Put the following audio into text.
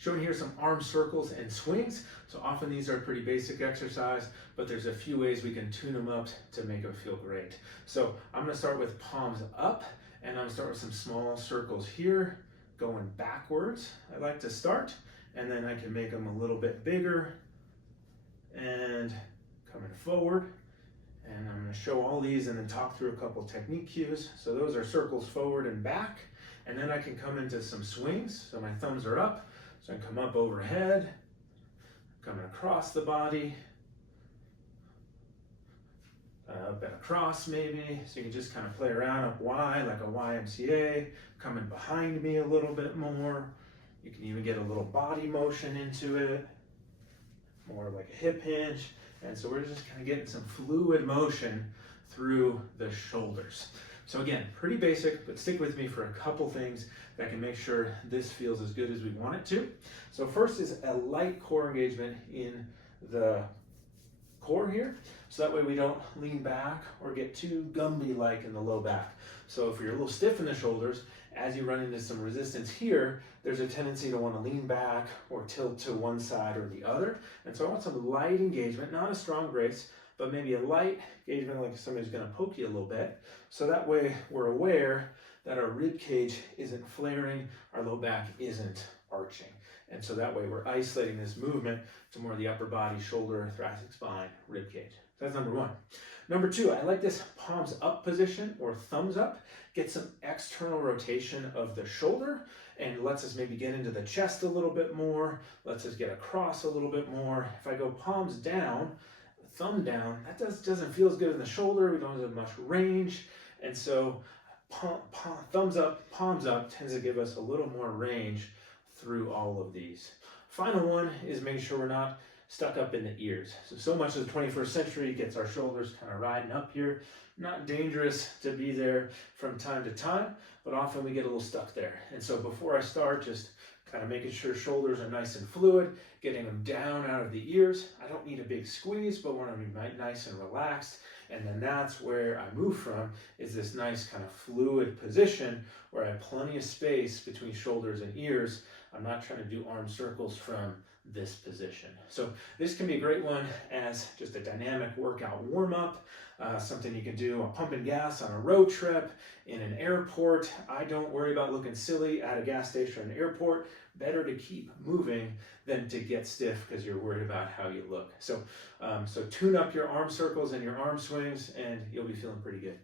Showing here some arm circles and swings. So often these are pretty basic exercise, but there's a few ways we can tune them up to make them feel great. So I'm gonna start with palms up, and I'm gonna start with some small circles here, going backwards. I like to start, and then I can make them a little bit bigger and coming forward. And I'm gonna show all these and then talk through a couple technique cues. So those are circles forward and back. And then I can come into some swings. So my thumbs are up. So I come up overhead, coming across the body, up and across maybe. So you can just kind of play around up Y like a YMCA, coming behind me a little bit more. You can even get a little body motion into it, more like a hip hinge. And so we're just kind of getting some fluid motion through the shoulders. So again, pretty basic, but stick with me for a couple things that can make sure this feels as good as we want it to. So first is a light core engagement in the core here. So that way we don't lean back or get too Gumby-like in the low back. So if you're a little stiff in the shoulders, as you run into some resistance here, there's a tendency to want to lean back or tilt to one side or the other. And so I want some light engagement, not a strong brace, but maybe a light engagement like somebody's going to poke you a little bit. So that way we're aware that our rib cage isn't flaring, our low back isn't arching. And so that way we're isolating this movement to more of the upper body, shoulder, thoracic spine, rib cage. That's number one. Number two, I like this palms up position or thumbs up. Get some external rotation of the shoulder and lets us maybe get into the chest a little bit more, lets us get across a little bit more. If I go palms down, thumb down, that doesn't feel as good in the shoulder. We don't have much range. And so thumbs up, palms up tends to give us a little more range through all of these. Final one is making sure we're not stuck up in the ears. So much of the 21st century gets our shoulders kind of riding up here. Not dangerous to be there from time to time, but often we get a little stuck there. And so before I start, just kind of making sure shoulders are nice and fluid, getting them down out of the ears. I don't need a big squeeze, but want to be nice and relaxed. And then that's where I move from, is this nice kind of fluid position where I have plenty of space between shoulders and ears. I'm not trying to do arm circles from this position. So this can be a great one as just a dynamic workout warm-up, something you can do on pump and gas on a road trip, in an airport. I don't worry about looking silly at a gas station or an airport. Better to keep moving than to get stiff because you're worried about how you look. So, so tune up your arm circles and your arm swings and you'll be feeling pretty good.